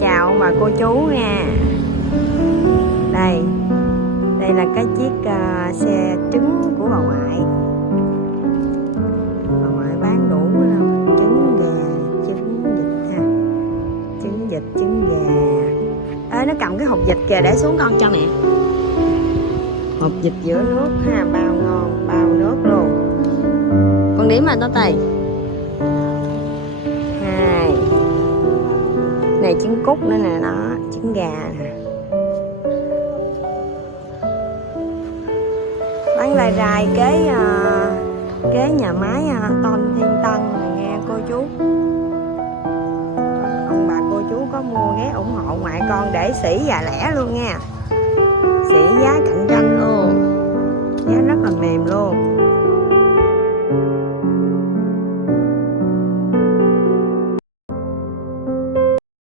chào ông bà cô chú nha. Đây là cái chiếc xe trứng của bà ngoại. Bà ngoại bán đủ đâu, trứng gà, trứng vịt ha, trứng vịt, trứng gà. Ê, nó cầm cái hộp vịt kìa, để xuống con cho mẹ. Hộp vịt giữa nước ha, bao ngon, bao nước luôn. Con điểm mà tao tì. Hai. Này trứng cút nữa nè, đó, trứng gà nè. Bán lai rai kế nhà máy Tôn Thiên Tân nè nghe cô chú. Ông bà cô chú có mua ghé ủng hộ ngoại con để sỉ và lẻ luôn nha. Sỉ giá cạnh tranh luôn, giá rất là mềm luôn.